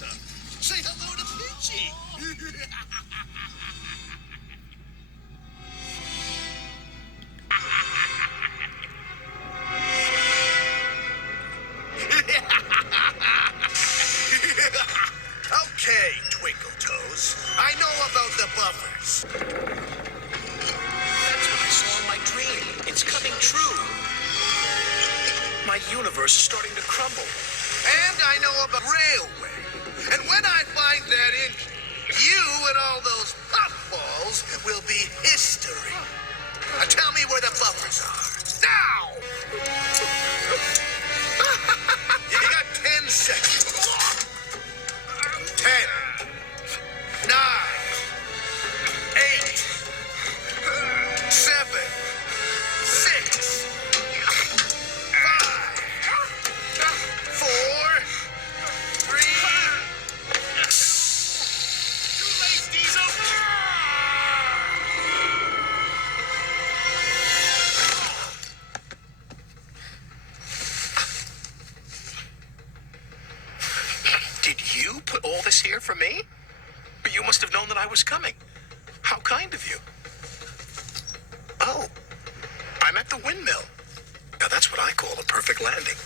Lisa. Say hello to Mcgee. Okay, Twinkle Toes. I know about the buffers. That's what I saw in my dream. It's coming true. My universe is starting to crumble. And I know about railway. And when I find that engine, you and all those puffballs will be history. Now tell me where the buffers are. Now! You got 10 seconds. 10, 9, 8, 7, 6, 5, 4, 3. Too late, Diesel. Did you put all this here for me? You must have known that I was coming. How kind of you. Oh, I'm at the windmill. Now that's what I call a perfect landing.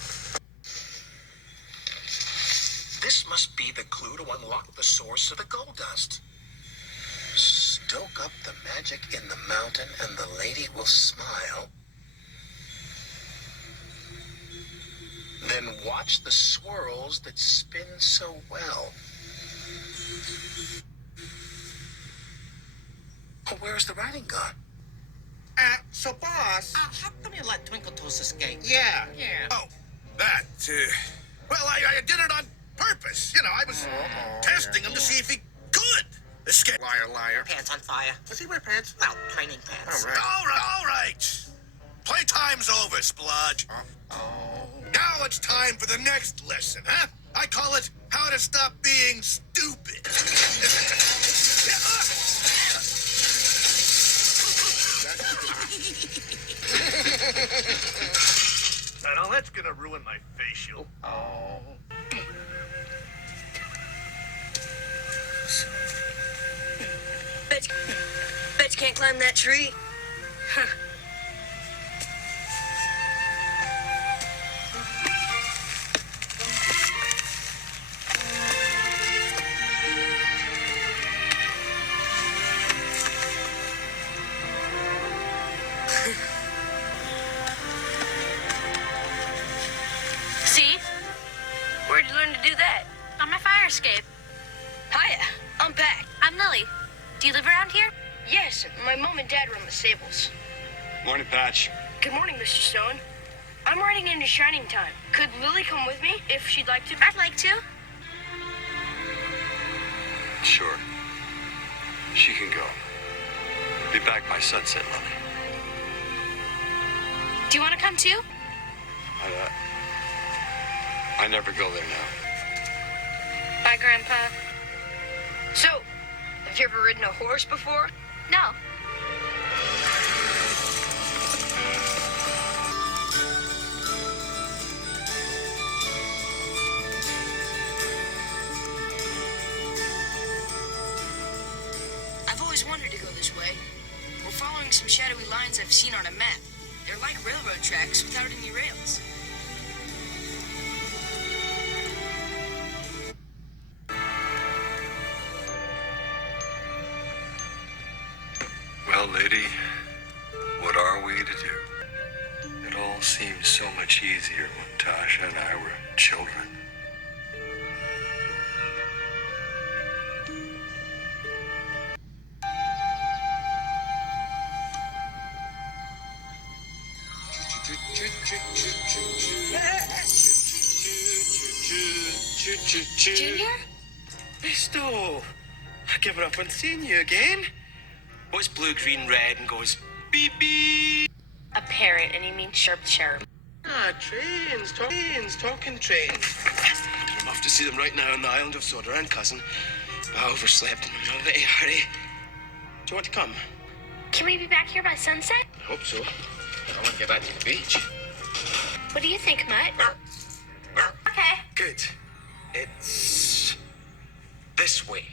This must be the clue to unlock the source of the gold dust. Stoke up the magic in the mountain and the lady will smile. Then watch the swirls that spin so well. Oh, where's the writing gone? So boss, How come you let Twinkle Toes escape? yeah. Oh, that, well, I did it on purpose. You know, I was testing him to see if he could escape. Liar. Pants on fire. Does he wear pants? Well, training pants. All right. All right. Playtime's over, Splodge. Now it's time for the next lesson, huh? I call it How to Stop Being Stupid. Now that's gonna ruin my facial. Bet you can't climb that tree. Huh. See? Where'd you learn to do that? On my fire escape. Hiya, I'm Pat. I'm Lily. Do you live around here? Yes, my mom and dad run the stables. Morning, Patch. Good morning, Mr. Stone. I'm riding into Shining Time. Could Lily come with me if she'd like to? I'd like to. Sure. She can go. Be back by sunset, Lily. Do you want to come too? I never go there now. Bye, Grandpa. So, have you ever ridden a horse before? No. I've always wanted to go this way. We're following some shadowy lines I've seen on a map. They're like railroad tracks without any rails. Well, lady, what are we to do? It all seemed so much easier when Tasha and I were children. Junior? Sto, I've given up on seeing you again. What's blue, green, red, and goes beep beep? A parrot, and he means sharp sharp. Talking trains. I'm off to see them right now on the island of Zodaran, cousin. I overslept in the middle of it. Hurry. Do you want to come? Can we be back here by sunset? I hope so. I want to get back to the beach. What do you think, Mutt? Okay. Good. It's this way.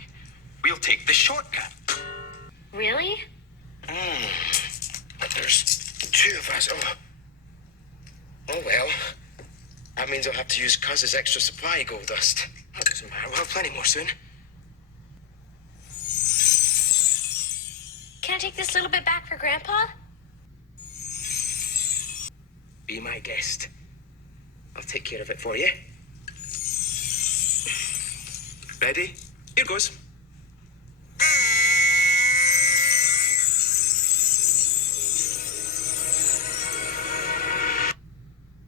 We'll take the shortcut. Really? But there's two of us. Oh well. That means I'll have to use Cuz's extra supply of gold dust. That doesn't matter. We'll have plenty more soon. Can I take this little bit back for Grandpa? Be my guest. I'll take care of it for you. Ready? Here goes.